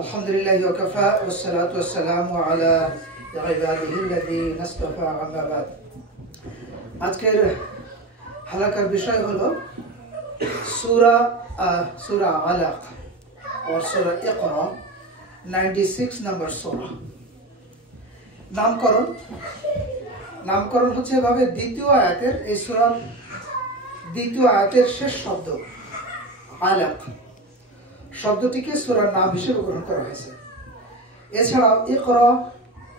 Alhamdulillah wa kafa wa salatu wa salamu ala ibadihi alladhina istafa amma ba'd. আজকের হালাকার বিষয় হলো সূরা আলাক और সূরা ইকরা 96 নম্বর সূরা। নামকরণ হচ্ছে এভাবে দ্বিতীয় আয়াতের এই সূরার দ্বিতীয় আয়াতের শেষ শব্দ আলাক শব্দটিকে সূরার নাম হিসেবে গ্রহণ করা হয়েছে। এছাড়াও ইকরা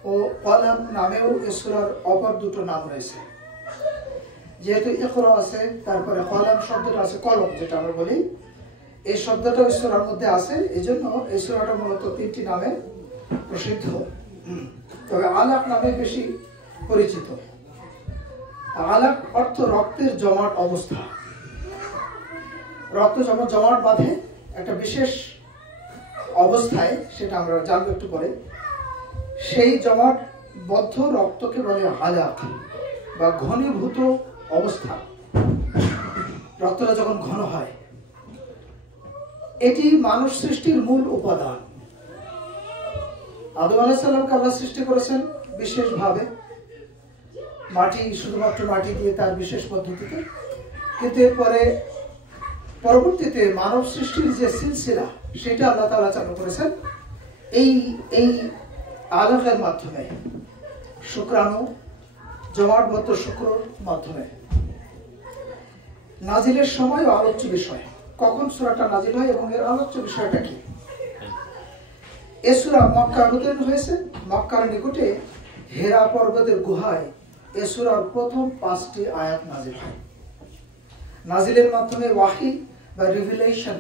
ও কলম নামেও এই সূরার অপর দুটো নাম রয়েছে। যেহেতু ইকরা আছে, তারপরে কলম শব্দটা আছে, কলম যেটা আমরা বলি, এই শব্দটা এই সূরার মধ্যে আছে। এজন্য এই সূরাটা মূলত তিনটি নামে প্রসিদ্ধ, তবে আলাক নামে বেশি পরিচিত। আলাক অর্থ রক্তের জমাট অবস্থা। রক্ত যখন জমাট বাঁধে একটা বিশেষ অবস্থায়, সেটা আমরা জানবো একটু পরে, সেই জমাটবদ্ধ রক্তকে বলে আলাক বা ঘনীভূত অবস্থা। রক্তটা যখন ঘন হয়, এটি মানুষ সৃষ্টির মূল উপাদান। আদম আলাইহিস সালামকে আল্লাহ সৃষ্টি করেছেন বিশেষভাবে, মাটি, শুধুমাত্র মাটি দিয়ে, তার বিশেষ পদ্ধতিতে। কিন্তু এরপরে পরবর্তীতে মানব সৃষ্টির যে সিলসিলা, সেটা আল্লাহ তাআলা চালু করেছেন এই আলাকের মাধ্যমে, শুক্রাণু, জমাটবদ্ধ শুক্রর মাধ্যমে। নাজিলের সময় ও আলোচ্য বিষয়, কখন সূরাটা নাজিল হয় এবং এর আলোচ্য বিষয়টা কি। এ সূরা মক্কায় অবতীর্ণ হয়েছে। মক্কার নিকটে হেরা পর্বতের গুহায় এ সূরার প্রথম 5টি আয়াত নাজিল হয়। নাজিলের মাধ্যমে ওয়াহি বা রিভিলেশন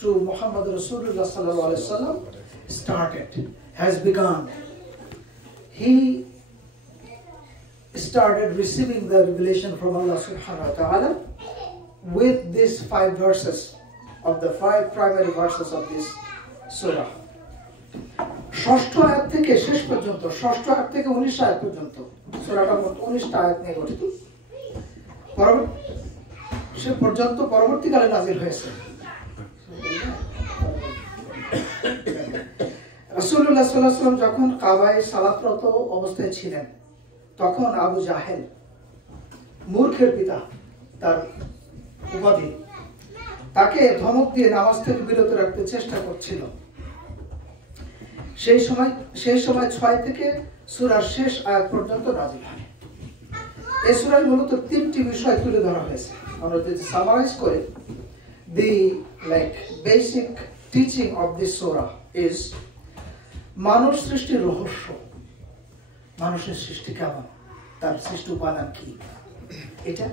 টু মুহাম্মদ রাসূলুল্লাহ সাল্লাল্লাহু আলাইহি ওয়াসাল্লাম has begun. He started receiving the revelation from Allah subhanahu wa ta'ala with these 5 verses of the 5 primary verses of this surah. ষষ্ঠ আয়াত থেকে শেষ পর্যন্ত, ষষ্ঠ আয়াত থেকে 19 আয়াত পর্যন্ত সূরাটা মোট 19টা আয়াত নিয়ে গঠিত। সে পর্যন্ত পরবর্তীকালে নাজিল হয়েছে। রাসূলুল্লাহ সাল্লাল্লাহু আলাইহি ওয়াসাল্লাম যখন কাবায় সালাতরত অবস্থায় ছিলেন, তখন আবু জাহেল, মূর্খের পিতা তার উপাধি, তাকে ধমক দিয়ে নামাজ থেকে বিরত রাখতে চেষ্টা করছিল। সেই সময় 6 থেকে সূরার শেষ আয়াত পর্যন্ত নাজিল হয়। এই সূরায় মূলত 3টি বিষয় তুলে ধরা হয়েছে। আমরা যদি সামারাইজ করে, the basic teaching of this surah is মানব সৃষ্টির রহস্য, মানুষের সৃষ্টি কেমন, তার সৃষ্টি উপাদান কি, এটা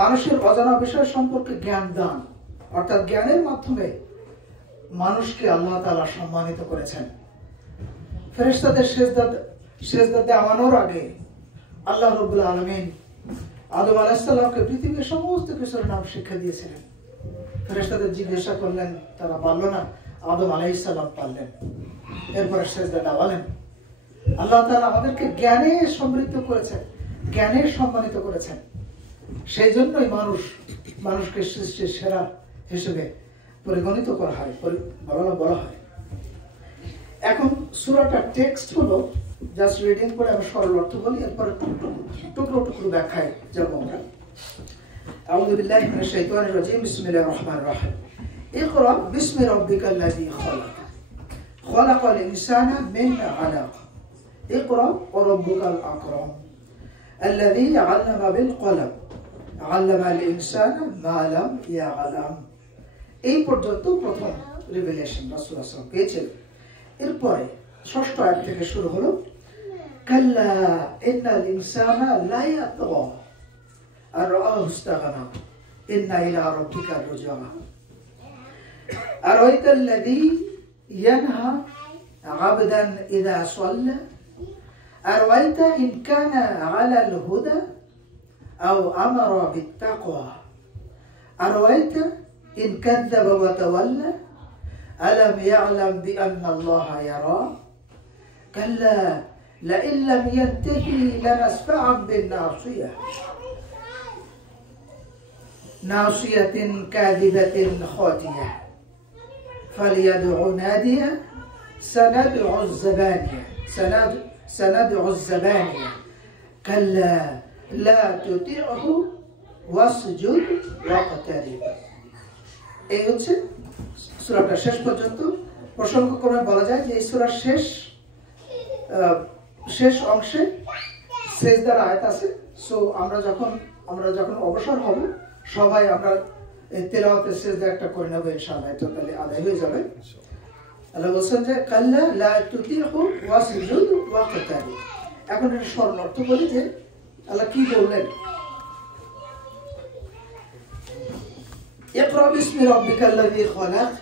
মানুষের অজানা বিষয় সম্পর্কে জ্ঞান দান, অর্থাৎ জ্ঞানের মাধ্যমে মানুষকে আল্লাহ তাআলা সম্মানিত করেছেন। ফেরেশতাদের সেজদাতে আমানোর আগে আল্লাহ রাব্বুল আলামিন আদম আলাইহিস সালামকে পৃথিবীর সমস্ত কিছুর নাম শিক্ষা দিয়েছিলেন। ফেরেশতাদের জিজ্ঞাসা করলেন, তারা পারল না, আদম আলাইহিস সালাম পারলেন। এরপরে সেজদা দাওয়ালেন। আল্লাহ তাআলা আমাদেরকে জ্ঞানে সমৃদ্ধ করেছেন, জ্ঞানে সম্মানিত করেছেন। সেই জন্যই মানুষকে সৃষ্টির সেরা হিসেবে পরিগণিত করা হয়, বলা হয়। এখন সূরাটার টেক্সট হলো, জাস্ট রিডিং করে আমি সরল অর্থ বলি, এরপরে টুকরো টুকরো ব্যাখ্যায় যাব আমরা। আউযু বিল্লাহি মিনাশ শাইতানির রাজিম, বিসমিল্লাহির রহমানির রহিম। ইকরা বিসমি রাব্বিকাল্লাযী খালাক, খালাকাল ইনসানা মিন আলাক, ইকরা ওয়া রাব্বুকাল আকরাম, আল্লাযী আল্লামা বিল কলম, আল্লামাল ইনসানা মা লাম ইয়ালাম। এই পর্যন্ত প্রথম রিভিলেশন রাসূল সাল্লাল্লাহু আলাইহি ওয়াসাল্লাম পেয়েছেন। এরপরে ষষ্ঠ আয়াত থেকে শুরু হলো, কাল্লা ইন্নাল ইনসানা লা ইয়াতগা আর রাআহু ইসতাগনা ইন্না ইলা রাব্বিকা রুজআ আরাইতাল্লাযী ইয়ানহা আবদান ইযা সাল্লা আরাইতা ইন কানা আলাল হুদা আও আমারা বিত্তাকওয়া আরাইতা ইন কাযাবা ওয়া তাওয়াল্লা ألم يعلم بأن الله يرى كلا لئن لم ينتهي لنسفعا بالناصية নাসিয়াতিন কাযিবাতিন খাতিয়া ফালিয়াদউ নাদিয়া সানাদউ আয-যাবানিয়া সানাদউ আয-যাবানিয়া কাল্লা লা তুতি'হু ওয়াসজুদ ওয়াকতারিব। এই হচ্ছে সূরাটা শেষ পর্যন্ত। প্রসঙ্গক্রমে বলা যায় যে এই সূরার শেষ অংশে সেজদার আয়াত আছে। সো আমরা যখন অবসর হব সবাই আমরা তেলাওয়াতের সেজদা একটা করে নেব ইনশাআল্লাহ, এটা তাহলে আদায় হয়ে যাবে। আল্লাহ বলছেন যে কাল্লা লা তুতি'হু ওয়াসজুদ ওয়াকতারিব। এখন এটা সরল অর্থ বলি যে আল্লাহ কি বললেন, ইকরা বিসমি রাব্বিকাল্লাযী খালাক,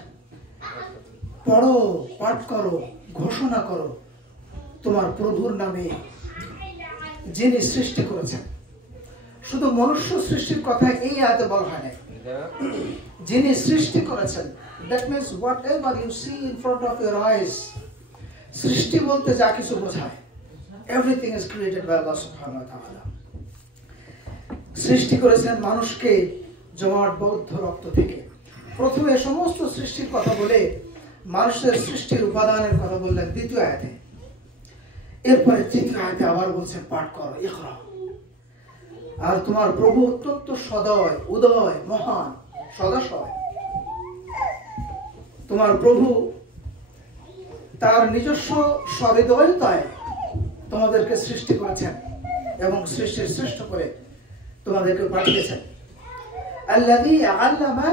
পড়ো, পাঠ করো, ঘোষণা করো তোমার প্রভুর নামে যিনি সৃষ্টি করেছেন। শুধু মনুষ্য সৃষ্টির কথা এই আয়াতে বলা হয় না, যিনি সৃষ্টি করেছেন। That means whatever you see in front of your eyes, সৃষ্টি বলতে যা কিছু বোঝায়, এভরিথিং ইজ ক্রিয়েটেড বাই আল্লাহ সুবহানাহু ওয়া তাআলা। সৃষ্টি করেছেন মানুষকে জমাট বৌদ্ধ রক্ত থেকে। প্রথমে সমস্ত সৃষ্টির কথা বলে মানুষের সৃষ্টির উপাদানের কথা বললেন দ্বিতীয় আয়াতে। এরপরে তৃতীয় আয়াতে আবার বলছেন পাঠ করো, ইকরা। আর তোমার প্রভু অত্যন্ত সদয়, উদয়, মহান, সদাশয়। তোমার প্রভু তার নিজস্ব সহৃদয়তায় তোমাদেরকে সৃষ্টি করেছেন এবং সৃষ্টির শ্রেষ্ঠ করে তোমাদেরকে পাঠিয়েছেন। আল্লাযী আল্লামা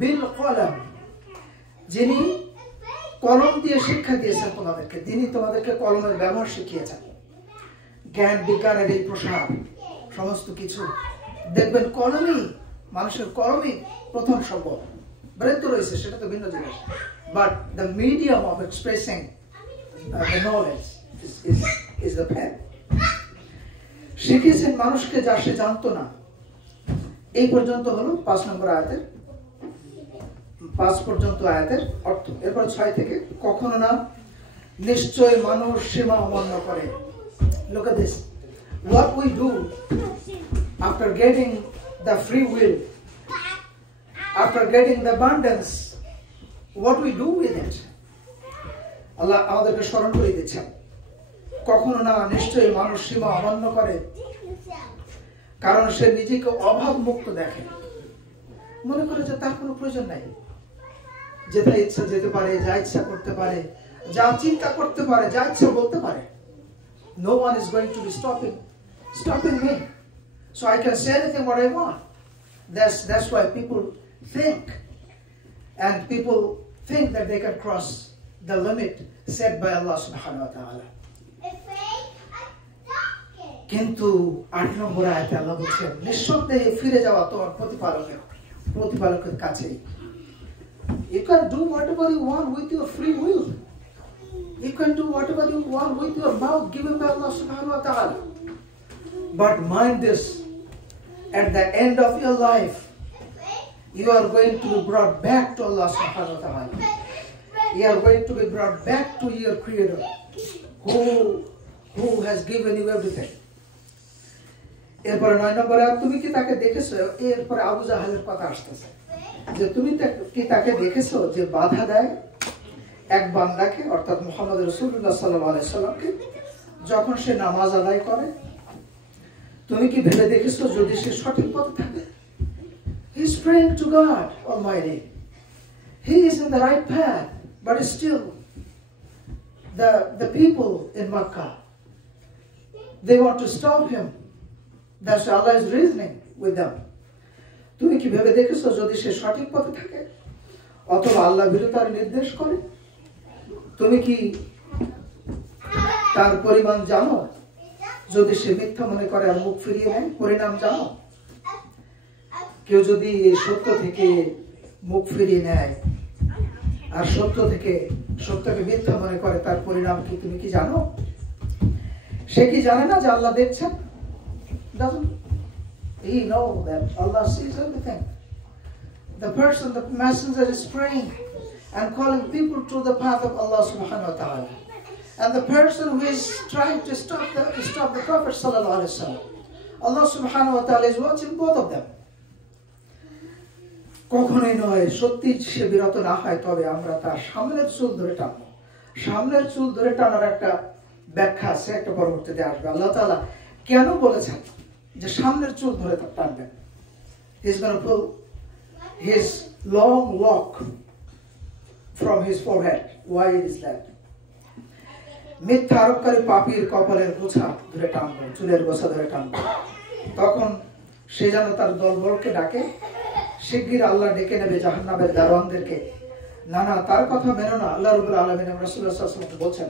বিল কলম, যিনি কলম দিয়ে শিক্ষা দিয়েছেন তোমাদেরকে, যিনি তোমাদেরকে কলমের ব্যবহার শিখিয়েছেন। জ্ঞান বিজ্ঞানের এই প্রসার, সমস্ত কিছু দেখবেন কলমই, মানুষের কলমই প্রথম সম্ভব। ব্রেন তো রয়েছে, সেটা তো ভিন্ন জিনিস, but the medium of expressing the knowledge is the pen. শিখিয়েছেন মানুষকে যা সে জানতো না। এই পর্যন্ত হলো 5 নম্বর আয়াতের 5 পর্যন্ত আয়াতের অর্থ। এরপর 6 থেকে কখনো না, নিশ্চয় মানুষ সীমা অমান্য করে। Look at this. What we do after getting the free will, after getting the abundance, what we do with it? আল্লাহ আমাদেরকে স্মরণ করে দিচ্ছেন, কখনো না, নিশ্চয়ই মানুষ সীমা অমান্য করে, কারণ সে নিজেকে অভাব মুক্ত দেখে। মনে করে যে তার কোনো প্রয়োজন নাই, যেটা ইচ্ছা যেতে পারে, যা ইচ্ছা করতে পারে, যা চিন্তা করতে পারে, যা ইচ্ছা বলতে পারে। No one is going to be stopping me, so I can say anything what I want. That's why people think that they can cross the limit set by Allah subhanahu wa ta'ala. কিন্তু 8 নম্বর আয়াতে আল্লাহ বলছেন, নিঃসন্দেহে ফিরে যাওয়া তোমার প্রতিপালকের কাছে। You can do whatever you want with your free will. You can do whatever you want with your mouth given by Allah subhanahu wa ta'ala. But mind this, at the end of your life, you are going to be brought back to Allah subhanahu wa ta'ala. You are going to be brought back to your Creator, who has given you everything. এরপরে 9 নম্বরে, তুমি কি তাকে দেখেছো? এরপরে আবু জাহেলের কথা আসতেছে যে তুমি কি তাকে দেখেছো যে বাধা দেয় এক বান্দাকে, অর্থাৎ মুহাম্মদ রাসূলুল্লাহ সাল্লাল্লাহু আলাইহি সাল্লামকে, যখন সে নামাজ আদায় করে? তুমি কি ভেবে দেখেছো যদি সে সঠিক পথে থাকে? He is praying to God Almighty. He is in the right path, but still the people in Makkah, they want to stop him. That's why Allah is reasoning with them. তুমি কি ভেবে দেখেছো যদি সে সঠিক পথে থাকে অথবা আল্লাহ বিরুতার নির্দেশ করে? তুমি কি তার পরিমাণ জানো? যদি সে মিথ্যা মনে করে আর মুখ ফিরিয়ে নেয়, পরিণাম জানো? কেউ যদি এই সত্য থেকে মুখ ফিরিয়ে নেয় আর সত্যকে মিথ্যা মনে করে, তার পরিণাম কি তুমি কি জানো? সে কি জানে না যে আল্লাহ দেখছেন? Doesn't he know that Allah sees everything? The messenger is praying and calling people to the path of Allah subhanahu wa ta'ala. And the person who is trying to stop the Prophet sallallahu alaihi wasallam, Allah subhanahu wa ta'ala is watching both of them. কখনোই নয়, সত্যি সে বিরত না হয় তবে আমরা তার সামনের চুল ধরে টানবো। সামনের চুল ধরে টানার একটা ব্যাখ্যা আছে, একটা পরবর্তীতে আসবে। আল্লাহ তাআলা কেন বলেছেন যে সামনের চুল ধরে টানবেন? He's going to pull his long lock from his forehead. Why is that? মিথ্যা আরোপকারী পাপীর কপালের গোছা ধরে টানবো, চুলের গোছা ধরে টানবো। তখন সে যেন তার দলবলকে ডাকে, শিগগির আল্লাহ ডেকে নেবে জাহান্নামের দারোয়ানদেরকে। না না, তার কথা মেনো না। আল্লাহ রাব্বুল আলামিন রাসূলুল্লাহ সাল্লাল্লাহু আলাইহি ওয়াসাল্লামকে বলছেন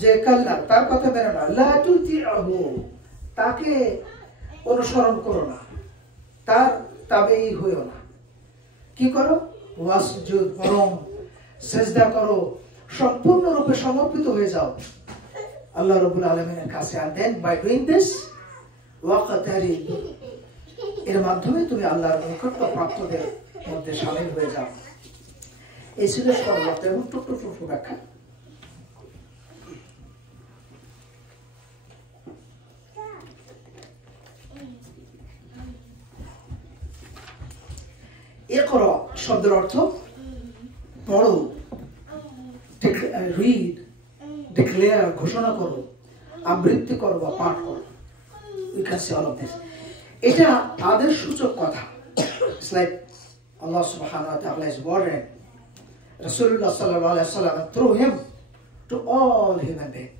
যে কাল্লা, তার কথা মেনো না, লা তুতিআহু, তাকে অনুসরণ করো না, তার তাবেই হইও না। কি করো? ওয়াসজুদ, বরং সিজদা করো, সম্পূর্ণরূপে সমর্পিত হয়ে যাও আল্লাহ রাব্বুল আলামিনের কাছে। and then by doing this ওয়াকাতারিব, এর মাধ্যমে তুমি আল্লাহর নিকট প্রাপ্তদের মধ্যে শামিল হয়ে যাও। এই ছিল সর্বত্র এবং টুকটুক ব্যাখ্যা। ইকরা শব্দের অর্থ পড়ো, রিড, ডিক্লেয়ার, ঘোষণা করো, আবৃত্তি করো বা পাঠ করো। We can say all of this. এটা আদেশ সূচক কথা। It's like Allah subhanahu wa ta'ala is warning Rasulullah sallallahu alaihi wasallam through him to all human beings.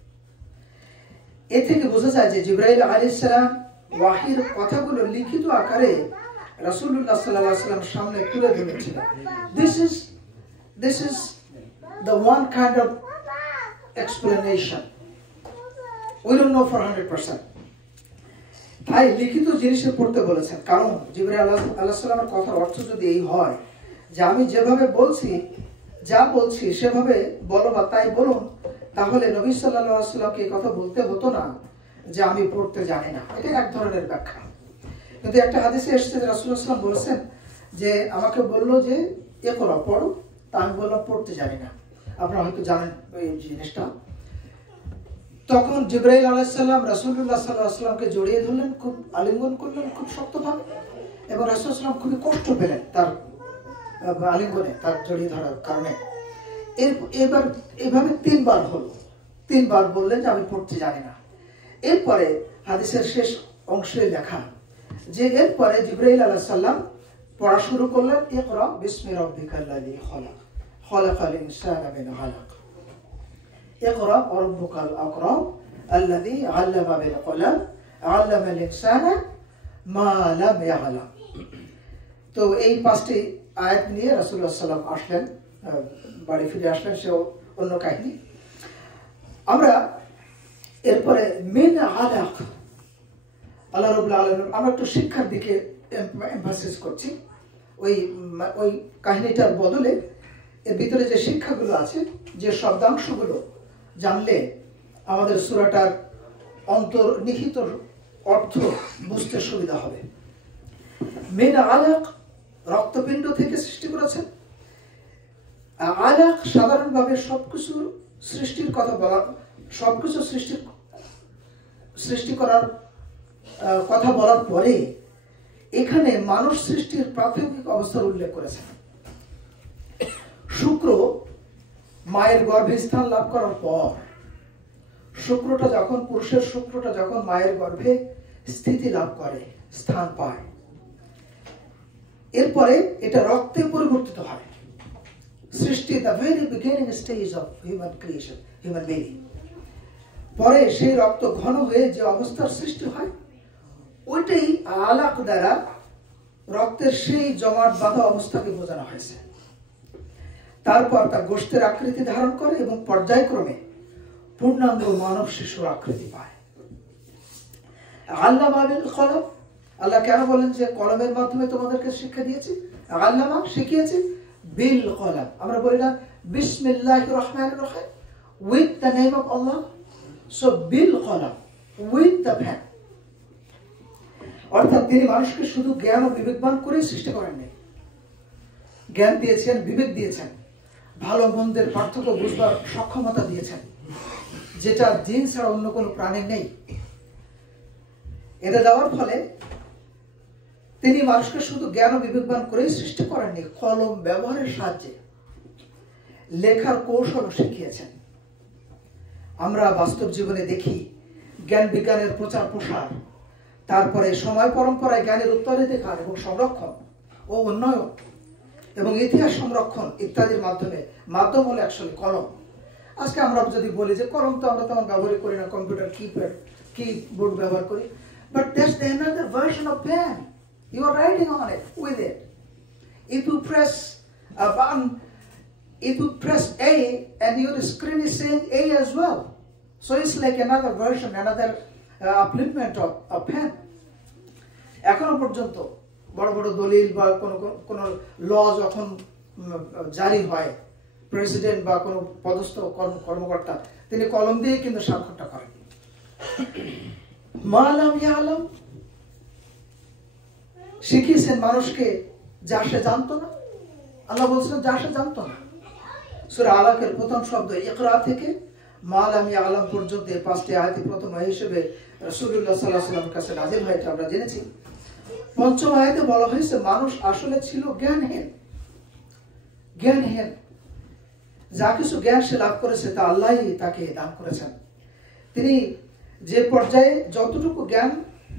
এ থেকে বোঝা যায় যে জিবরাইল আলাইহিস সালাম ওয়াহির কথাগুলো লিখিত আকারে রাসূলুল্লাহ সাল্লাল্লাহু আলাইহি ওয়াসাল্লামের সামনে তুলে ধরেছিলেন। This is the one kind of explanation. We don't know for 100%. তাই লিখিত জিনিসে পড়তে বলেছেন, কারণ জিবরাইল আলাইহিস সালামের কথার অর্থ যদি এই হয় যে আমি যেভাবে বলছি, যা বলছি সেভাবে বলো বা তাই বলুন, তাহলে নবী সাল্লাল্লাহু আলাইহি ওয়াসাল্লামকে এই কথা বলতে হতো না যে আমি পড়তে জানি না। এটা এক ধরনের ব্যাখ্যা। কিন্তু একটা হাদিসে এসেছে যে রাসূলুল্লাহ সাল্লাল্লাহু আলাইহি ওয়াসাল্লাম বলেছেন যে আমাকে বললো যে ইকরা, পড়ো, তা আমি বললাম পড়তে জানি না। আপনারা হয়তো জানেন এই জিনিসটা। তখন জিবরাইল আলাইহিস সালাম রাসূলুল্লাহ সাল্লাল্লাহু আলাইহি ওয়াসাল্লামকে জড়িয়ে ধরলেন, খুব আলিঙ্গন করলেন খুব শক্তভাবে, এবং রাসূলুল্লাহ সাল্লাল্লাহু আলাইহি ওয়াসাল্লাম খুবই কষ্ট পেলেন তার আলিঙ্গনে, তার জড়িয়ে ধরার কারণে। এবার এভাবে 3 বার হলো, 3 বার বললেন যে আমি পড়তে জানি না। এরপরে হাদিসের শেষ অংশে লেখা যে এরপরে জিবরাইল আলাইহিস সালাম পড়া শুরু করলেন, ইকরা বিসমি রাব্বিকাল্লাযী খালাক, খালাকাল ইনসানা মিন আলাক, ইকরা রাব্বুকাল আকরাম আল্লাযী আল্লামা বিল কলম আল্লামাল ইনসানা মা লাম ইয়ালাম। তো এই 5টি আয়াত নিয়ে রাসূলুল্লাহ সাল্লাল্লাহু আলাইহি ওয়াসাল্লাম আসলেন, বাড়ি ফিরে আসলেন, সে অন্য কাহিনী। আমরা এরপরে মিন আলাক, আল্লাহ রাব্বুল আলামিন, আমরা একটু শিক্ষার দিকে এমফাসিস করছি। ওই কাহিনীটার বদলে এর ভিতরে যে শিক্ষাগুলো আছে, যে শব্দাংশগুলো জানলে আমাদের সূরাটার অন্তর্নিহিত অর্থ বুঝতে সুবিধা হবে। মিন আলাক, রক্তপিণ্ড থেকে সৃষ্টি করেছেন। আলাক সাধারণভাবে সবকিছু সৃষ্টির কথা বলা, সবকিছু সৃষ্টি করার কথা বলার পরে এখানে মানুষ সৃষ্টির প্রাথমিক অবস্থার উল্লেখ করেছেন। শুক্র মায়ের গর্ভে স্থান লাভ করার পর, পুরুষের শুক্রটা যখন মায়ের গর্ভে স্থিতি লাভ করে, স্থান পায়, এরপরে এটা রক্তে পরিবর্তিত হয়। সৃষ্টি, the very beginning stage of human creation, human baby. পরে সেই রক্ত ঘন হয়ে যে অবস্থার সৃষ্টি হয়, ওইটাই আলাক দ্বারা রক্তের সেই জমাট বাঁধা অবস্থাকে বোঝানো হয়েছে। তারপর তা গোশতের আকৃতি ধারণ করে এবং পর্যায়ক্রমে পূর্ণাঙ্গ মানব শিশুর আকৃতি পায়। আল্লামা বিল কলম, আল্লাহ কেন বলেন যে কলমের মাধ্যমে তোমাদেরকে শিক্ষা দিয়েছি? আল্লামা, শিখিয়েছি, বিল কলম। আমরা বলি না বিসমিল্লাহির রহমানির রহিম, with the name of Allah. So বিল কলম, উইথ দ্য পেন। অর্থাৎ তিনি মানুষকে শুধু জ্ঞান ও বিবেকবান করে সৃষ্টি করেননি, জ্ঞান দিয়েছেন, বিবেক দিয়েছেন, ভালো মন্দের পার্থক্য বুঝবার সক্ষমতা দিয়েছেন, যেটা জিন ছাড়া অন্য কোনো প্রাণীর নেই। এটা দেওয়ার ফলে তিনি মানুষকে শুধু জ্ঞান ও বিবেকবান করেই সৃষ্টি করেননি, কলম ব্যবহারের সাহায্যে লেখার কৌশল শিখিয়েছেন। আমরা বাস্তব জীবনে দেখি জ্ঞান বিজ্ঞানের প্রচার প্রসার, তারপরে সময় পরম্পরায় জ্ঞানের উত্তরাধিকার এবং সংরক্ষণ ও উন্নয়ন এবং ইতিহাস সংরক্ষণ ইত্যাদির মাধ্যম হলো অ্যাকচুয়ালি কলম। আজকে আমরা যদি বলি যে কলম তো আমরা তেমন ব্যবহার করি না, কম্পিউটার কিবোর্ড ব্যবহার করি, but that's the another version of pen. You are writing on it with it. If you press a button, if you press A and your screen is saying A as well, so it's like another version, another upliftment of pen. এখনো পর্যন্ত বড় বড় দলিল বা কোন ল যখন জারি হয়, প্রেসিডেন্ট বা কোন পদস্থ কর্মকর্তা তিনি কলম দিয়ে কিন্তু স্বাক্ষরটা করেন। মালাম ইয়ালাম শিখিয়েছেন মানুষকে যা সে জানতো না। আল্লাহ বলছেন যা সে জানতো না। সূরা আলাকের প্রথম শব্দ ইকরা থেকে মালাম ইয়ালাম পর্যন্ত এই 5টি আয়াতে প্রথম হিসেবে রাসূলুল্লাহ সাল্লাল্লাহু আলাইহি ওয়াসাল্লামের কাছে নাযিল হয়েছে আমরা জেনেছি। পঞ্চম আয়াতে বলা হয়েছে মানুষ আসলে ছিল জ্ঞানহীন। যা কিছু জ্ঞান সে লাভ করেছে তা আল্লাহই তাকে দান করেছেন। তিনি যে পর্যায়ে যতটুকু জ্ঞান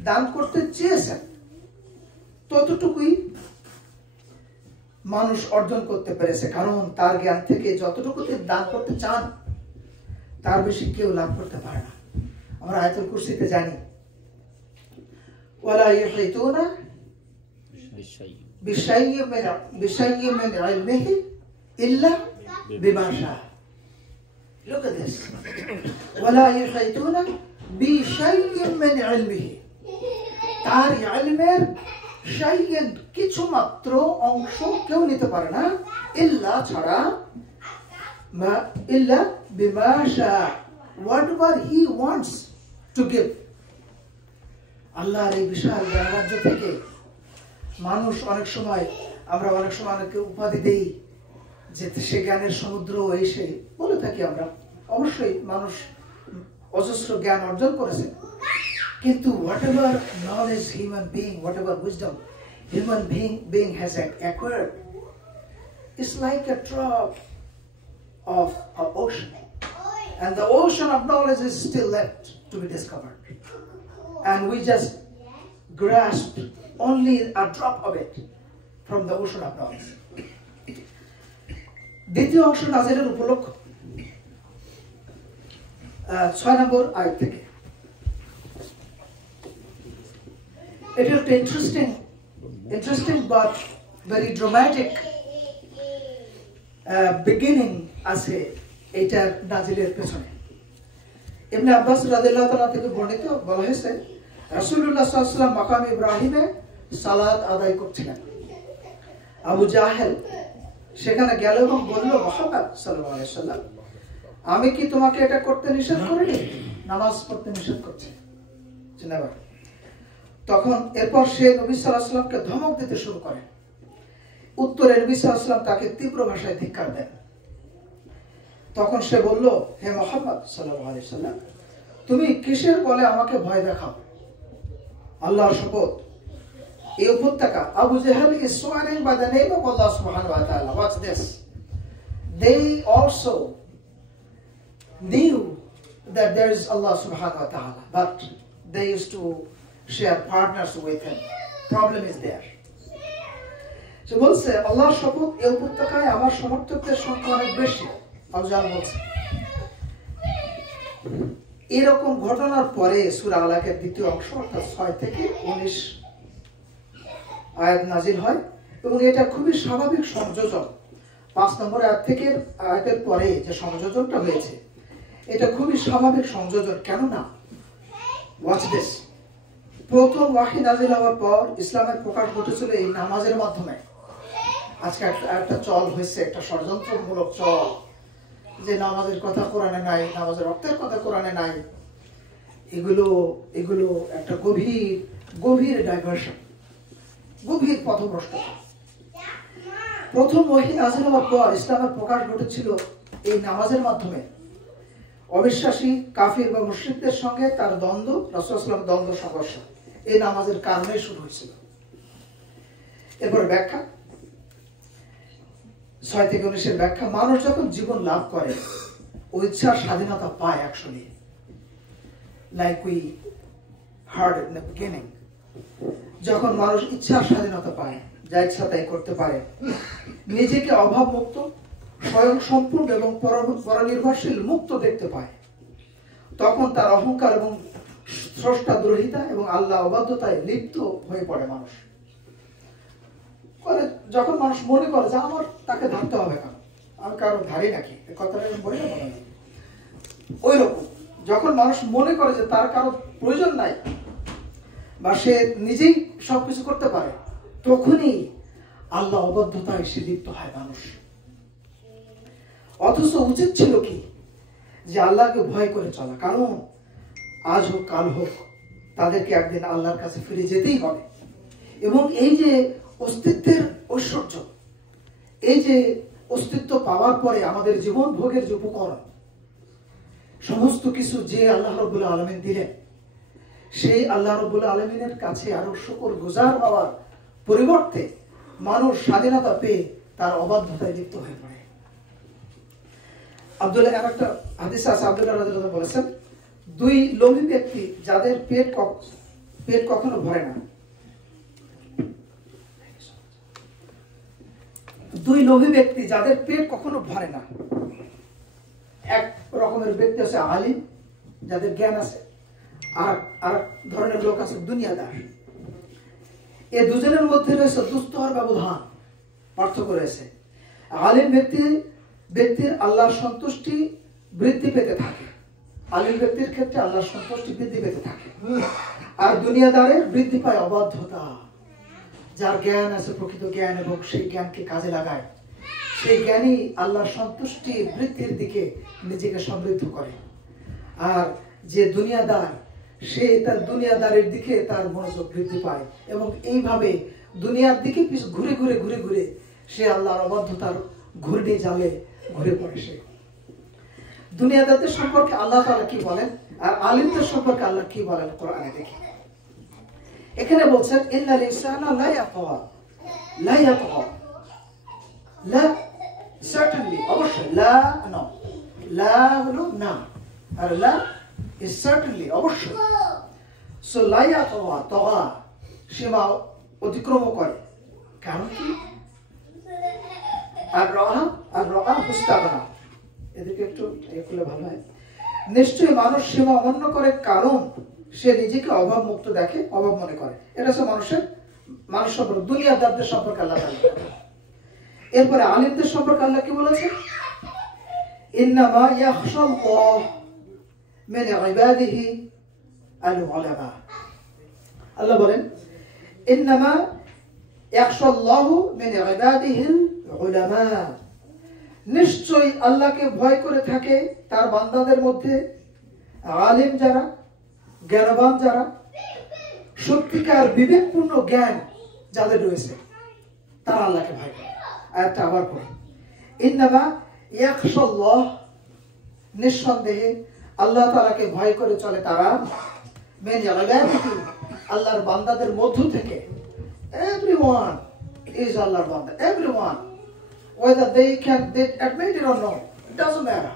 দান করতে চেয়েছেন ততটুকুই মানুষ অর্জন করতে পেরেছে, কারণ তার জ্ঞান থেকে যতটুকু তিনি দান করতে চান তার বেশি কেউ লাভ করতে পারে না। আমরা আয়াতুল কুরসিতে জানি ওয়ালা ইউহিতুনা বিশাইয়্যিন মিন ইলমিহি ইল্লা বিমা শা। Look at this. ওয়ালা ইউহিতুনা বিশাইয়্যিন মিন ইলমিহি, তার ইলমের শাইয়্যিন কিছু মাত্র অংশ কেউ নিতে পারে না, ইল্লা ছাড়া, ইল্লা বিমা শা, whatever he wants to give. আল্লাহর এই বিশাল জ্ঞানরাজ্য থেকে মানুষ আমরা অনেক সময় অনেককে উপাধি দেই যে সে জ্ঞানের সমুদ্র, এই সেই বলে থাকি আমরা। অবশ্যই মানুষ অজস্র জ্ঞান অর্জন করেছে, কিন্তু whatever knowledge whatever wisdom human being has acquired is like a drop of an ocean, and the ocean of knowledge is still left to be discovered, and we just grasped only a drop of it from the ocean of knowledge. দ্বিতীয় অংশ নাজিলের উপলক্ষ 6 নম্বর আয়াত থেকে। It is interesting but very dramatic beginning আছে এটার নাজিলের পেছনে। ইবনে আব্বাস রাদিয়াল্লাহু তাআলা থেকে বর্ণিত বলা হয়েছে রাসূলুল্লাহ সাল্লাল্লাহু আলাইহি ওয়াসাল্লাম মাকাম ইব্রাহিমে সালাত আদায় করছিলেন। আবু জাহেল সেখানে গেল এবং বলল, মুহাম্মদ সাল্লাল্লাহু আলাইহি ওয়াসাল্লাম, আমি কি তোমাকে এটা করতে নিষেধ করিনি? নামাজ পড়তে নিষেধ করছে। তখন এরপর সে নবী সাল্লাল্লাহু আলাইহি ওয়াসাল্লামকে ধমক দিতে শুরু করে। উত্তরে নবী সাল্লাল্লাহু আলাইহি ওয়াসাল্লাম তাকে তীব্র ভাষায় ধিক্কার দেন। তখন সে বলল, হে মুহাম্মদ সাল্লাল্লাহু আলাইহি ওয়াসাল্লাম, তুমি কিসের বলে আমাকে ভয় দেখাও? আল্লাহর শপথ, এই উপত্যকা আবু জাহেল is swearing by the name of Allah subhanahu wa ta'ala. Watch this. They also knew that there is Allah subhanahu wa ta'ala, but they used to share partners with him. Problem is there. সে বলছে, আল্লাহর শপথ, এই উপত্যকায় আমার সমর্থকদের সংখ্যা অনেক বেশি। আবু জাহেল বলছে। এরকম ঘটনার পরে সূরা আলাকের দ্বিতীয় অংশ অর্থাৎ 6 থেকে 19 আয়াত নাজিল হয় এবং এটা খুবই স্বাভাবিক সংযোজন। 5 নম্বর আয়াত থেকে আয়াতের পরে যে সংযোজনটা হয়েছে এটা খুবই স্বাভাবিক সংযোজন। কেননা ওয়াচ দিস, প্রথম ওয়াহী নাজিল হওয়ার পর ইসলামের প্রকাশ ঘটেছিল এই নামাজের মাধ্যমে। আজকে একটা চল হয়েছে, একটা ষড়যন্ত্রমূলক চল, যে নামাজের কথা কোরআনে নাই, নামাজের রক্তের কথা কোরআনে নাই। এগুলো একটা গভীর ডাইভার্সন, গভীর পথভ্রষ্টতা। প্রথম ওহী নাযিল হওয়ার পর ইসলামের প্রকাশ ঘটেছিল এই নামাজের মাধ্যমে। অবিশ্বাসী কাফির বা মুশরিকদের সঙ্গে তার দ্বন্দ্ব, রাসূল সাল্লাল্লাহু আলাইহি ওয়াসাল্লাম দ্বন্দ্ব সংঘর্ষ এই নামাজের কারণে শুরু হয়েছিল। এরপর ব্যাখ্যা 6 থেকে 19 ব্যাখ্যা। মানুষ যখন জীবন লাভ করে ও ইচ্ছার স্বাধীনতা পায়, actually like we heard in the beginning, যখন মানুষ ইচ্ছার স্বাধীনতা পায়, যা ইচ্ছা তাই করতে পারে, নিজেকে অভাব মুক্ত, স্বয়ং সম্পূর্ণ এবং পরনির্ভরশীল মুক্ত দেখতে পায়, তখন তার অহংকার এবং স্রষ্টা দ্রোহিতা এবং আল্লাহ অবাধ্যতায় লিপ্ত হয়ে পড়ে মানুষ। যখন মানুষ মনে করে যে আমার তাকে ধরতে হবে কেন, আমি কারো ধারি নাকি, কথাটা বলি না মনে হয় ওই রকম, যখন মানুষ মনে করে যে তার কারো প্রয়োজন নাই বা সে নিজেই সবকিছু করতে পারে, তখনই আল্লাহ অবাধ্যতায় সে লিপ্ত হয় মানুষ। অথচ উচিত ছিল কি যে আল্লাহকে ভয় করে চলা, কারণ আজ হোক কাল হোক তাদেরকে একদিন আল্লাহর কাছে ফিরে যেতেই হবে। এবং এই যে অস্তিত্বের ঐশ্বর্য, এই যে অস্তিত্ব পাওয়ার পরে আমাদের জীবন ভোগের যে উপকরণ, সমস্ত কিছু যে আল্লাহ রাব্বুল আলামিন দিলেন, সেই আল্লাহ রাব্বুল আলামিনের কাছে আরো শুকর গুজার হওয়ার পরিবর্তে মানুষ স্বাধীনতা পেয়ে তার অবাধ্যতায় লিপ্ত হয়ে পড়ে। আব্দুল্লাহ একটা হাদিস আছে, আব্দুল্লাহ রাদিয়াল্লাহু আনহু বলেছেন, 2 লোভী ব্যক্তি যাদের পেট কখনো ভরে না, 2 লোভী ব্যক্তি যাদের পেট কখনো ভরে না। এক রকমের ব্যক্তি আছে আলিম, যাদের জ্ঞান আছে, আর ধরনের লোক আছে দুনিয়াদার। এই দুজনের মধ্যে রয়েছে দুস্তর ব্যবধান, পার্থক্য রয়েছে। আলিম ব্যক্তির আল্লাহর সন্তুষ্টি বৃদ্ধি পেতে থাকে, আলিম ব্যক্তির ক্ষেত্রে আল্লাহর সন্তুষ্টি বৃদ্ধি পেতে থাকে। আর দুনিয়াদারের বৃদ্ধি পায় অবাধ্যতা। যার জ্ঞান আছে প্রকৃত জ্ঞান এবং সেই জ্ঞানকে কাজে লাগায়, সেই জ্ঞানী আল্লাহর সন্তুষ্টি বৃদ্ধির দিকে নিজেকে সমৃদ্ধ করে। আর যে দুনিয়াদার, সে তার দুনিয়াদারের দিকে তার মনোযোগ বৃদ্ধি পায় এবং এইভাবে দুনিয়ার দিকে ঘুরে ঘুরে ঘুরে ঘুরে সে আল্লাহর অবাধ্যতার ঘূর্ণি জালে ঘুরে পড়ে। সে দুনিয়াদারদের সম্পর্কে আল্লাহ তাআলা কি বলেন আর আলিমদের সম্পর্কে আল্লাহ কি বলেন কোরআনে দেখি। এখানে বলছেন ইন্নাল ইনসানা লা ইয়াতগা, লা ইয়াতগা, লা certainly, অবশ্যই, লা নো, লা হলো না, আর লা is certainly, অবশ্যই। সো লা ইয়াতগা, তগা সীমা অতিক্রম করে, কারণ কি? আর রআ হুস্তাগনা, এদিকে একটু খুলে ভালো হয়। নিশ্চয়ই মানুষ সীমা অমান্য করে কারণ সে নিজেকে অভাব মুক্ত দেখে, অভাব মনে করে। এটা হচ্ছে মানুষ সম্পর্কে, দুনিয়াদারদের সম্পর্কে আল্লাহ তাআলা। এরপরে আলিমদের সম্পর্কে আল্লাহ কি বলেছে? ইন্নামা ইয়াখশাল্লাহ মিন ইবাদিহি আল উলামা। আল্লাহ বলেন ইন্নামা ইয়াখশাল্লাহু মিন ইবাদিহি আল উলামা, নিশ্চয়ই আল্লাহকে ভয় করে থাকে তার বান্দাদের মধ্যে আলিম যারা, জ্ঞানবান যারা, সত্যিকার বিবেকপূর্ণ জ্ঞান যাদের রয়েছে, তারা আল্লাহকে ভয় করে। আয়াতটা আবার পড়ি, ইন্নামা ইয়াখশাল্লাহ, নিঃসন্দেহে আল্লাহ তাআলাকে ভয় করে চলে তারা, মিন ইবাদিহি, আল্লাহর বান্দাদের মধ্য থেকে। এভরিওয়ান ইজ আল্লাহর বান্দা, everyone, whether they admit it or not, it doesn't matter.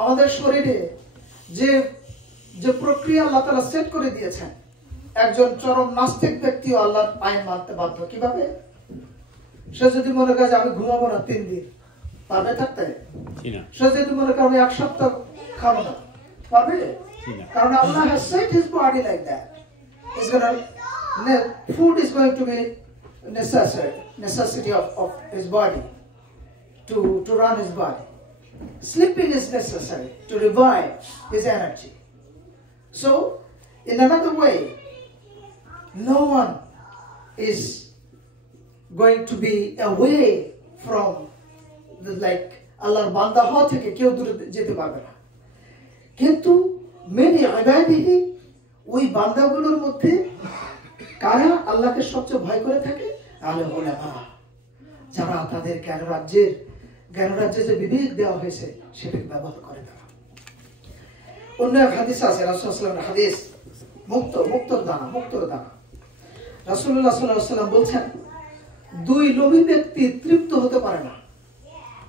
আমাদের শরীরে যে প্রক্রিয়া আল্লাহ তাআলা সেট করে দিয়েছেন, একজন চরম নাস্তিক ব্যক্তিও আল্লাহর আইন মানতে বাধ্য। কিভাবে? সে যদি মনে করে যে আমি ঘুমাবো না 3 দিন, পারবে থাকতে? সে যদি মনে করে আমি 1 সপ্তাহ খাবো না, পারবে? কারণ আল্লাহ has set his body like that. Food is going to be necessity of his body to run his body. Sleeping is necessary to revive his energy. So, in another way, no one is going to be away from আল্লাহর বান্দা হওয়া থেকে কেউ দূরে যেতে পারবে না। কিন্তু মিন ইবাদিহি, ওই বান্দাগুলোর মধ্যে কারা আল্লাহকে সবচেয়ে ভয় করে থাকে? আল উলামা, যারা তাদের জ্ঞানরাজ্যে যে বিবেক দেওয়া হয়েছে সেটাকে ব্যবহার করে তারা। অন্য এক হাদিস আছে, রাসূলুল্লাহ সাল্লাল্লাহু আলাইহি ওয়াসাল্লামের হাদিস, মুক্তর দানা। রাসূলুল্লাহ সাল্লাল্লাহু আলাইহি ওয়াসাল্লাম বলছেন দুই লোভী ব্যক্তি তৃপ্ত হতে পারে না।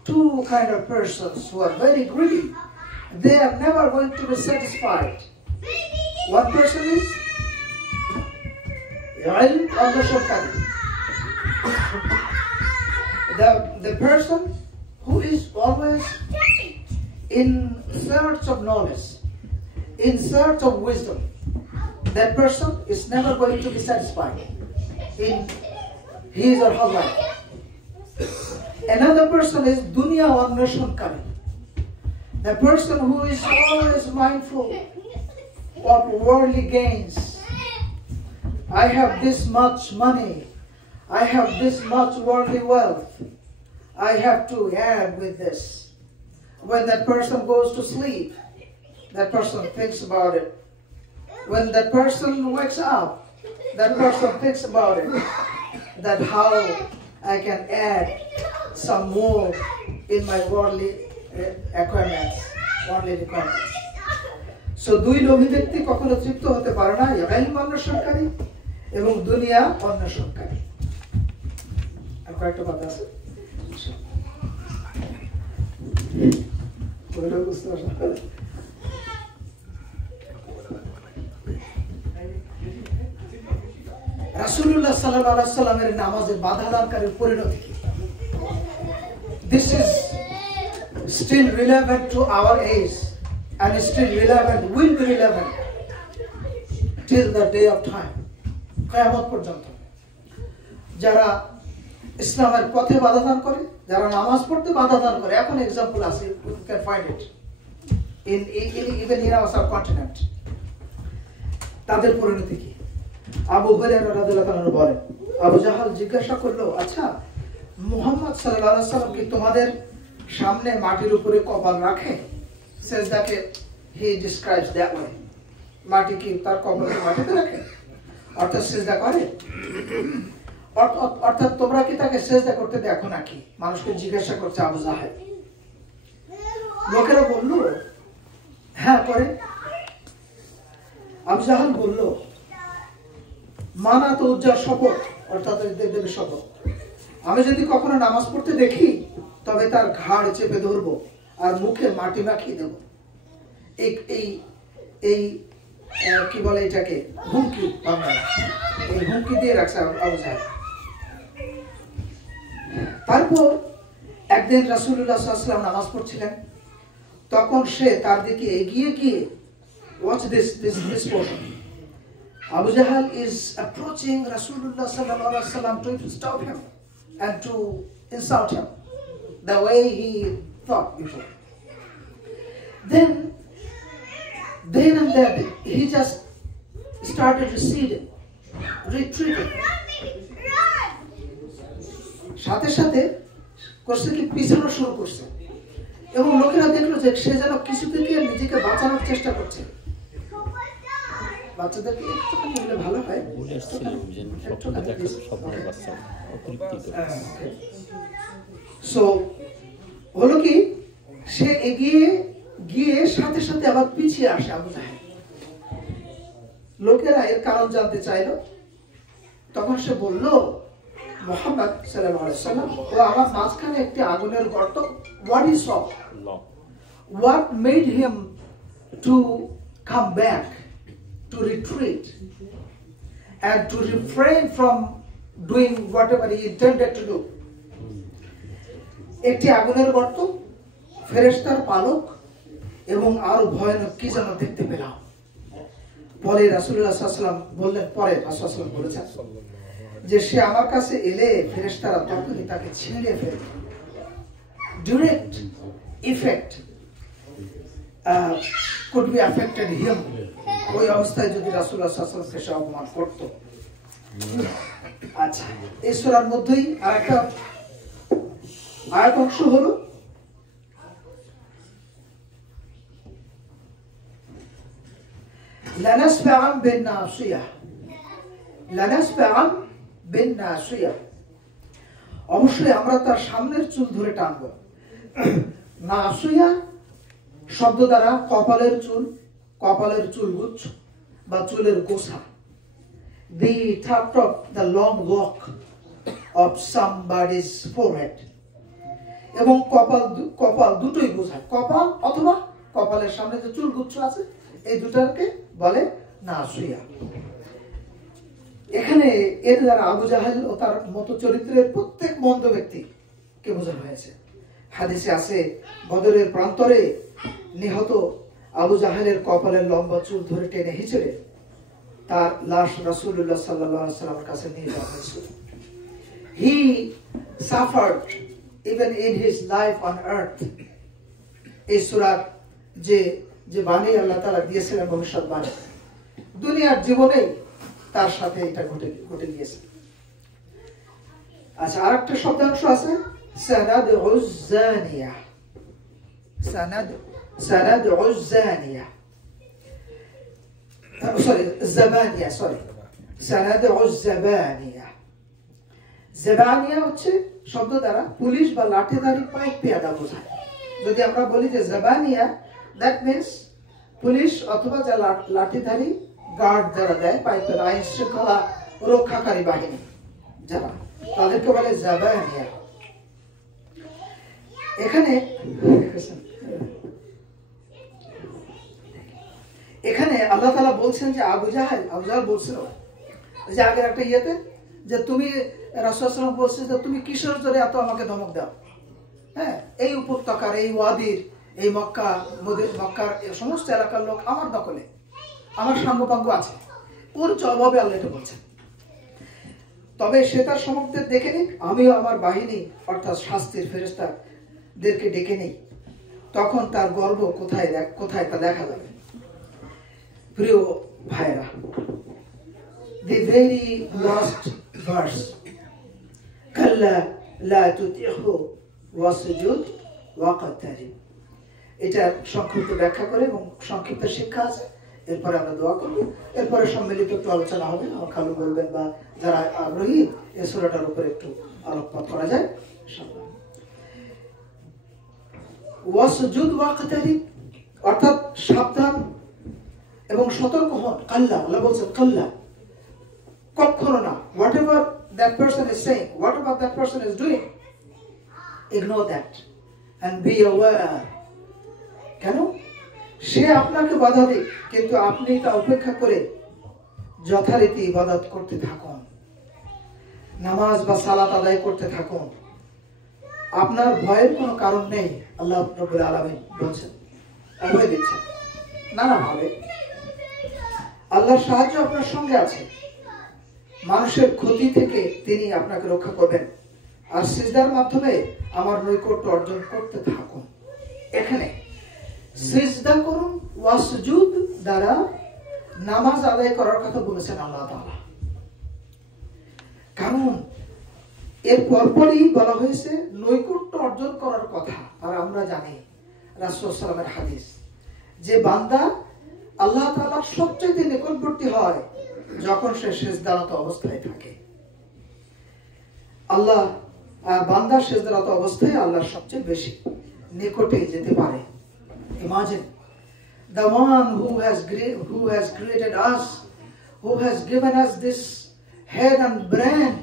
Two kind of persons who are very greedy, they are never going to be satisfied. One person is ilm অন্বেষণকারী, the person who is always in search of knowledge, in search of wisdom. That person is never going to be satisfied in his or her life. Another person is dunya अन्वेषणकारी, the person who is always mindful of worldly gains. I have this much money, I have this much worldly wealth, I have to add with this. When that person goes to sleep, that person thinks about it. When that person wakes up, that person thinks about it, that how I can add some more in my worldly requirements, worldly requirements. So দুই লোভী ব্যক্তি কখনো তৃপ্ত হতে পারে না, ইলম অন্বেষণকারী এবং দুনিয়া অন্বেষণকারী। আর কয়েকটা কথা আছে, ওটা বুঝতে পারছেন? রাসূলুল্লাহ সাল্লাল্লাহু আলাইহি ওয়াসাল্লামের নামাজে বাধা দানকারীর পরিণতি কি? This is still relevant to our age and is still relevant, will be relevant till the day of time, কিয়ামত পর্যন্ত। যারা ইসলামের পথে বাধা দান করে, যারা নামাজ পড়তে বাধা দান করে, এখন एग्जांपल আছে, you can find it in even in our subcontinent, তাদের পরিণতি কি? আবু হুরায়রা রাদিয়াল্লাহু তাআলা বলেন, আবু জাহাল জিজ্ঞাসা করলো, আচ্ছা মুহাম্মদ সাল্লাল্লাহু আলাইহি ওয়াসাল্লাম কি তোমাদের সামনে মাটির উপরে কপাল রাখে? সেজদাকে he describes that way. মাটি কি তার কপালকে মাটিতে রাখে, অর্থাৎ সেজদা করে? অর্থাৎ তোমরা কি তাকে সেজদা করতে দেখো নাকি? মানুষকে জিজ্ঞাসা করছে আবু জাহেল। লোকেরা বলল হ্যাঁ করে। আবু জাহেল বলল, মানাত উজ্জার শপথ, অর্থাৎ দেবের শপথ, আমি যদি কখনো নামাজ পড়তে দেখি তবে তার ঘাড় চেপে ধরবো আর মুখে মাটি মাখিয়ে দেবো। এই কি বলে এটাকে, হুমকি, এই হুমকি দিয়ে রাখছে আবু জাহেল। তারপর একদিন রাসূলুল্লাহ সাল্লাল্লাহু আলাইহি ওয়াসাল্লাম নামাজ পড়ছিলেন, তখন সে তার দিকে এগিয়ে গিয়ে, watch this portion, Abu Jahl is approaching Rasulullah sallallahu alaihi wasallam to stop him and to insult him the way he thought before. Then and there he just started receding, retreating. সাথে সাথে করছে কি, পিছানো শুরু করছে, এবং লোকেরা দেখলো যে সে যেন কিছু থেকে নিজেকে বাঁচানোর চেষ্টা করছে। বাচ্চাদেরকে একটুখানি হলে ভালো হয়। সো হলো কি, সে এগিয়ে গিয়ে সাথে সাথে আবার পিছিয়ে আসে আবু জাহেল। লোকেরা এর কারণ জানতে চাইল, তখন সে বলল, মুহাম্মদ সাল্লাল্লাহু আলাইহি ওয়াসাল্লাম, ও আমার মাঝখানে একটি আগুনের গর্ত, what he saw, what made him to come back, to retreat and to refrain from doing whatever he intended to do. একটি আগুনের গর্ত, ফেরেশতার পালক এবং আরো ভয়ানক কি যেন দেখতে পেলাম। পরে রাসূলুল্লাহ সাল্লাল্লাহু আলাইহি ওয়াসাল্লাম বললেন, পরে রাসূলুল্লাহ সাল্লাল্লাহু আলাইহি ওয়াসাল্লাম বলেছেন যে সে আমার কাছে এলে ফেরেশতারা তখনই তাকে ছিঁড়ে ফেলবে। Direct effect could be affected him. ওই অবস্থায় যদি রাসূলুল্লাহ সাল্লাল্লাহু আলাইহি ওয়াসাল্লাম অপমান করত। আচ্ছা, এই সূরার মধ্যেই আরেকটা আয়াত অংশ হলো, লানাসফাআন বিন-নাসিয়া, লানাসফাআন বিন-নাসিয়া, অবশ্যই আমরা তার সামনের চুল ধরে টানব। নাসিয়া শব্দ দ্বারা কপালের চুলগুচ্ছ বা চুলের গোছা, the top of the long lock of somebody's forehead. এবং কপাল দুটোই বোঝায়, কপাল অথবা কপালের সামনে যে চুলগুচ্ছ আছে এই দুটাকে বলে নাসিয়া। এখানে এর দ্বারা আবু জাহেল ও তার মতো চরিত্রের প্রত্যেক মন্দ ব্যক্তিকে বোঝানো হয়েছে। হাদিসে আছে বদরের প্রান্তরে নিহত আবু জাহেলের কপালের লম্বা চুল ধরে টেনে হিচড়ে তার লাশ রাসূলুল্লাহ সাল্লাল্লাহু আলাইহি ওয়াসাল্লামের কাছে নিয়ে যাওয়া হয়েছিল। He suffered even in his life on earth. এই সূরার যে বাণী আল্লাহ তাআলা দিয়েছিলেন ভবিষ্যৎবাণী, দুনিয়ার জীবনে তার সাথে এটা ঘটে গিয়েছে। আচ্ছা, আরেকটা শব্দাংশ আছে সানাদউজ জানিয়া। সানাদউজ জানিয়া, জাবানিয়া, সানাদউজ জাবানিয়া। জাবানিয়া হচ্ছে শব্দ দ্বারা পুলিশ বা লাঠিধারী পাইক পেয়াদা বোঝায়। যদি আমরা বলি যে জাবানিয়া, দ্যাট মিনস পুলিশ অথবা যা লাঠিধারী গার্ড যারা দেয় পাইক আইন শৃঙ্খলা রক্ষাকারী বাহিনী যারা, তাদেরকে বলে জাবানিয়া। এখানে আল্লাহ তাআলা বলছেন যে আবু জাহেল বলছিল যে আগের একটা ইয়েতে যে তুমি রাসূলুল্লাহ সাল্লাল্লাহু আলাইহি ওয়াসাল্লাম বলছে যে তুমি কিসের জোরে এত আমাকে ধমক দাও। হ্যাঁ, এই উপত্যকার, এই ওয়াদির, এই মক্কার সমস্ত এলাকার লোক আমার দখলে, আমার সাঙ্গপাঙ্গ আছে। ওর জবাবে আল্লাহ এটা বলছেন, তবে সে তার সমর্থকদের ডেকে নিক, আমিও আমার বাহিনী অর্থাৎ শাস্তির ফেরেশতাদেরকে ডেকে নিই, তখন তার গর্ব কোথায় তা দেখা যাবে। প্রিয় ভাইরা, the very last verse, কাল্লা লা তুতিহু ওয়াসজুদ ওয়াকতারিব, এটা সংক্ষিপ্ত ব্যাখ্যা করে এবং সংক্ষিপ্ত শিক্ষা আছে। এরপরে আমরা দোয়া করব, এরপরে সম্মিলিত একটু আলোচনা হবে। আমার খালু বলবেন বা যারা আগ্রহী এই সূরাটার উপরে একটু আলোকপাত করা যায় ইনশাআল্লাহ। ওয়াসজুদ ওয়াকতারিব অর্থাৎ সাবধান এবং সতর্ক হন। কাল্লা, আল্লাহ বলছেন কাল্লা, কখনো না। whatever that person is saying, whatever that person is doing, ignore that and be aware. কেন? সে আপনাকে বাধা দিক, কিন্তু আপনি তা উপেক্ষা করে যথারীতি ইবাদত করতে থাকুন, নামাজ বা সালাত আদায় করতে থাকুন। আপনার ভয়ের কোনো কারণ নেই। আল্লাহ রাব্বুল আলামিন বলছেন, অভয় দিচ্ছেন নানাভাবে। আল্লাহর সাহায্য আপনার সঙ্গে আছে। মানুষের ক্ষতি থেকে তিনি আপনাকে রক্ষা করবেন। আর সিজদার মাধ্যমে আমার নৈকট্য অর্জন করতে থাকুন। এখানে সিজদা করুন, ওয়াসজুদ দ্বারা নামাজ আদায় করার কথা বলেছেন আল্লাহ তাআলা। কারণ এর পরপরই বলা হয়েছে নৈকট্য অর্জন করার কথা। আর আমরা জানি রাসূলুল্লাহ সাল্লাল্লাহু আলাইহি ওয়াসাল্লামের হাদিস যে বান্দা আল্লাহ তাআলার সবচেয়ে নিকটবর্তী হয় যখন সে সিজদারত অবস্থায় থাকে। আল্লাহ আর বান্দা সিজদারত অবস্থায় আল্লাহর সবচেয়ে বেশি নিকটে যেতে পারে। Imagine the one who has created us, who has given us this head and brain,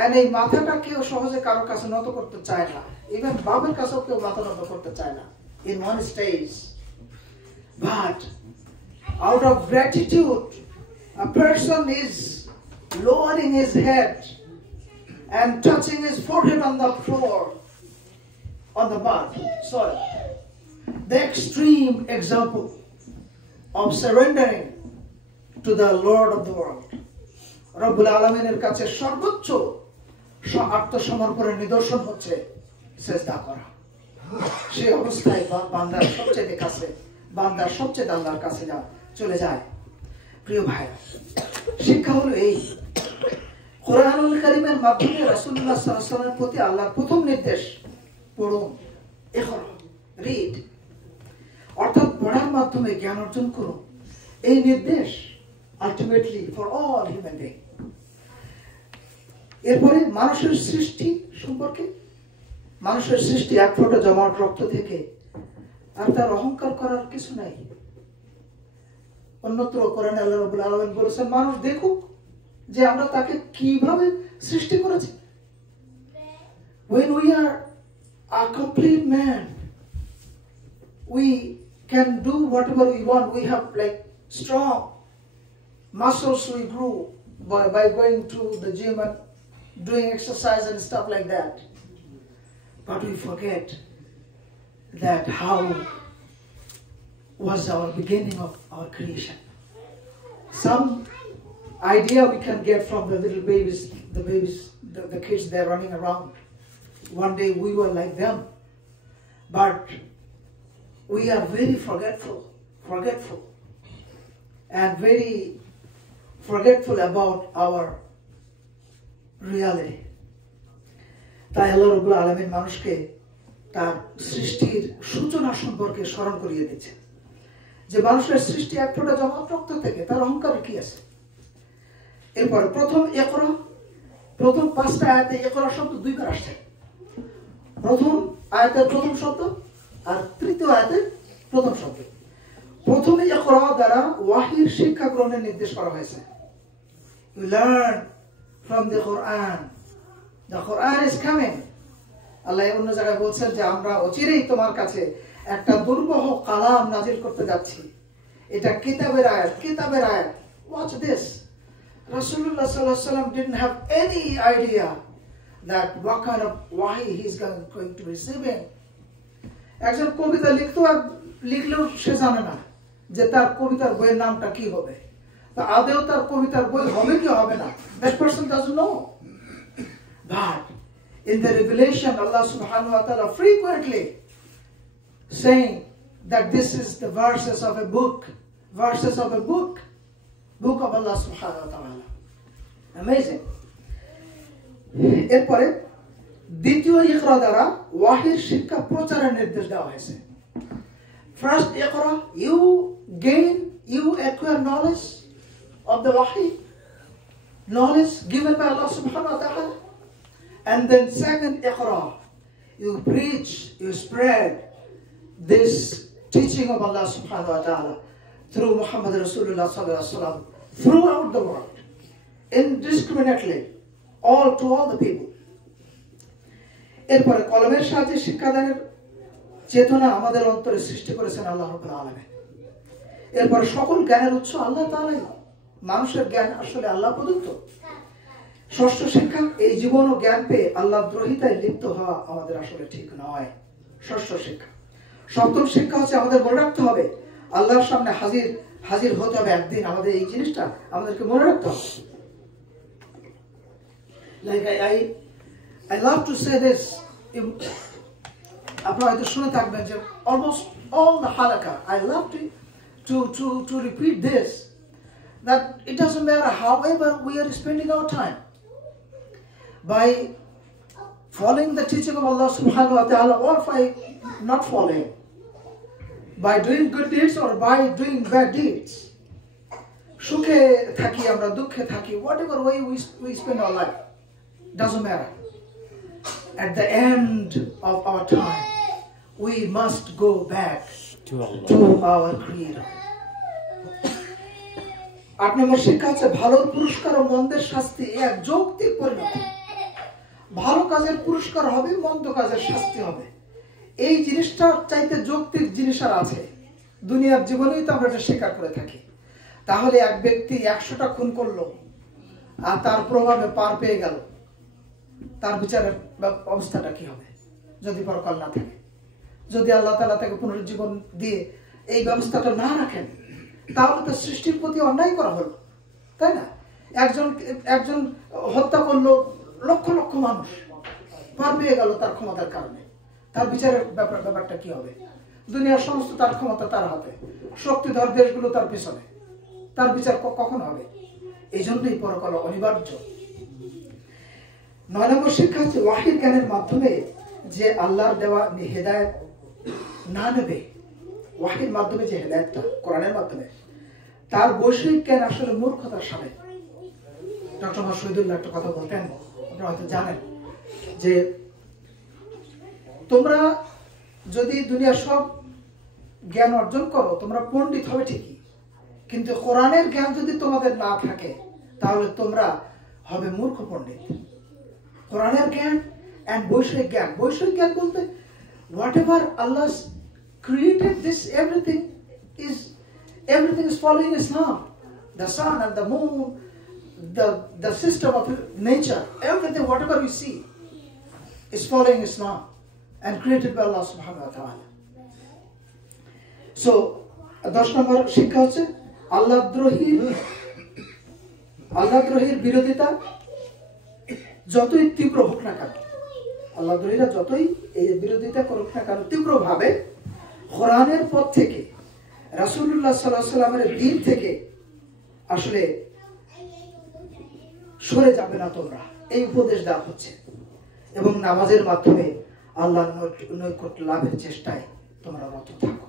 and এই মাথাটা কেউ সহজে কারো কাছে নত করতে চায় না। ইভেন বাবার কাছেও কেউ মাথা নত করতে চায় না in one stage. But out of gratitude, a person is lowering his head and touching his forehead on the floor, on the mud, soil. The extreme example of surrendering to the Lord of the world. রব্বুল আলামিনের কাছে সর্বোচ্চ আত্মসমর্পণের নিদর্শন হচ্ছে সিজদা করা। সেই অবস্থায় বান্দার সবচেয়ে কাছে, বান্দার সবচেয়ে আল্লাহর কাছে চলে যায়। প্রিয় ভাই, শিক্ষা হলো এই, কোরআনুল কারীমের মাধ্যমে রাসূলুল্লাহ সাল্লাল্লাহু আলাইহি ওয়াসাল্লামের প্রতি আল্লাহর প্রথম নির্দেশ পড়ুন, ইকরা, রিড, অর্থাৎ পড়ার মাধ্যমে জ্ঞান অর্জন করুন। এই নির্দেশ ultimately for all human being. এরপরে মানুষের সৃষ্টি সম্পর্কে, মানুষের সৃষ্টি এক ফোঁটা জমাট রক্ত থেকে, আর তার অহংকার করার কিছু নাই। অন্যত্র কোরআনে আল্লাহ রাব্বুল আলামিন বলেছেন মানুষ দেখুক যে আমরা তাকে কিভাবে সৃষ্টি করেছি। When we are a complete man, we can do whatever we want. We have like strong muscles we grew by going to the gym and doing exercise and stuff like that. But we forget that how was our beginning of our creation. Some idea we can get from the little babies, the kids, they're running around. One day we were like them. But we are very forgetful, and very forgetful about our reality. তাই আল্লাহ রাব্বুল আলামিন মানুষকে তার সৃষ্টির সূচনা সম্পর্কে স্মরণ করিয়ে দিচ্ছে যে মানুষের সৃষ্টি এক ফোঁটা জমাট রক্ত থেকে, তার অহংকার কি আছে। এরপরে প্রথম 5টা আয়াতে ইকরা শব্দ 2 বার আসছে। প্রথম আয়াতের প্রথম শব্দ আর তৃতীয় আয়াতের প্রথম শব্দ। প্রথমে ইকরা দ্বারা ওয়াহির শিক্ষা গ্রহণের নির্দেশ করা হয়েছে। You learn from the Quran. The Quran is coming. আল্লাহ অন্য জায়গায় বলছেন যে আমরা অচিরেই তোমার কাছে একটা দুর্বহ কালাম নাজিল করতে যাচ্ছি। এটা কিতাবের আয়াত। Watch this. Rasulullah sallallahu alaihi wasallam didn't have any idea that what kind of wahi he's going to receive in. একজন কবিতা লিখলেও সে জানে না যে তার কবিতার বইয়ের নামটা কি হবে, বা আদৌ তার কবিতার বই হবে কি হবে না। That person doesn't know. But in the revelation, Allah subhanahu wa ta'ala frequently saying that this is the verses of a book of Allah subhanahu wa ta'ala. Amazing. এরপরে দ্বিতীয় ইকরা দ্বারা ওয়াহির শিক্ষা প্রচারের নির্দেশ দেওয়া হয়েছে। First Iqra, you acquire knowledge of the wahi, knowledge given by Allah subhanahu wa ta'ala. And then second iqra, you preach, you spread this teaching of Allah subhanahu wa ta'ala through Muhammad Rasulullah sallallahu alaihi wasallam throughout the world, indiscriminately, to all the people. এরপরে কলমের সাহায্যে শিক্ষাদানের চেতনা আমাদের অন্তরে সৃষ্টি করেছেন আল্লাহ রাব্বুল আলামিন। এরপরে সকল জ্ঞানের উৎস আল্লাহ তাআলাই। মানুষের জ্ঞান আসলে আল্লাহ প্রদত্ত। ষষ্ঠ শিক্ষা, এই জীবন ও জ্ঞান পেয়ে আল্লাহ দ্রোহিতায় লিপ্ত হওয়া আমাদের আসলে ঠিক নয়। ষষ্ঠ শিক্ষা। সপ্তম শিক্ষা হচ্ছে আমাদের মনে রাখতে হবে আল্লাহর সামনে হাজির হতে হবে একদিন। আমাদের এই জিনিসটা আমাদেরকে মনে রাখতে হবে। Like I love to say this. আপনারা হয়তো শুনে থাকবেন যে almost all the halakha, I love to repeat this, that it doesn't matter however we are spending our time, by following the teaching of Allah subhanahu wa ta'ala or by not following, by doing good deeds or by doing bad deeds, সুখে থাকি আমরা, দুঃখে থাকি, whatever way we spend our life, doesn't matter. At the end of our time, we must go back to our Creator. 8 নম্বর শিক্ষা হচ্ছে ভালোর পুরস্কার ও মন্দের শাস্তি এক যৌক্তিক পরিণতি। ভালো কাজের পুরস্কার হবে, মন্দ কাজের শাস্তি হবে। এই জিনিসটা চাইতে যৌক্তিক জিনিস আর আছে? দুনিয়ার জীবনেই তো আমরা এটা স্বীকার করে থাকি। তাহলে এক ব্যক্তি 100টা খুন করলো আর তার প্রভাবে পার পেয়ে গেল, তার বিচারের অবস্থাটা কি হবে যদি পরকাল না থাকে? যদি আল্লাহ তাআলা তাকে পুনরুজ্জীবন দিয়ে এই ব্যবস্থাটা না রাখেন, তাহলে তো সৃষ্টির প্রতি অন্যায় করা হলো, তাই না? একজন হত্যা করলো লক্ষ লক্ষ মানুষ, পার পেয়ে গেল তার ক্ষমতার কারণে, তার বিচারের ব্যাপারটা কি হবে? দুনিয়ার সমস্ত তার ক্ষমতা তার হাতে, শক্তিধর দেশগুলো তার পিছনে, তার বিচার কখন হবে? এই জন্যই পরকাল অনিবার্য। 9 নম্বর শিক্ষা হচ্ছে ওয়াহির জ্ঞানের মাধ্যমে যে আল্লাহর দেওয়া হেদায়েত না নেবে, ওয়াহির মাধ্যমে যে হেদায়েতটা কোরআনের মাধ্যমে, তার বৈষয়িক জ্ঞান আসলে মূর্খতার সাথে। ডক্টর মোহাম্মদ শহীদুল্লাহ একটা কথা বলতেন, আপনারা হয়তো জানেন, যে তোমরা যদি দুনিয়ার সব জ্ঞান অর্জন করো, তোমরা পণ্ডিত হবে ঠিকই, কিন্তু কোরআনের জ্ঞান যদি তোমাদের না থাকে, তাহলে তোমরা হবে মূর্খ পণ্ডিত। কোরআনের জ্ঞান এন্ড বৈষয়িক জ্ঞান। বৈষয়িক জ্ঞান বলতে whatever Allah created, this everything is following Islam. The sun and the moon, the system of nature, everything, whatever we see, is following Islam and created by Allah subhanahu wa ta'ala. So, 10 নম্বর শিক্ষা হচ্ছে আল্লাহদ্রোহীর বিরোধিতা যতই তীব্র হোক না কেন, আল্লাহদ্রোহীরা যতই এই বিরোধিতা করুক না কেন তীব্রভাবে, কোরআনের পথ থেকে, রাসূলুল্লাহ সাল্লাল্লাহু আলাইহি ওয়াসাল্লামের দ্বীন থেকে আসলে সরে যাবে না তোমরা, এই উপদেশ দেওয়া হচ্ছে। এবং নামাজের মাধ্যমে আল্লাহর নৈকট্য লাভের চেষ্টায় তোমরা রত থাকো।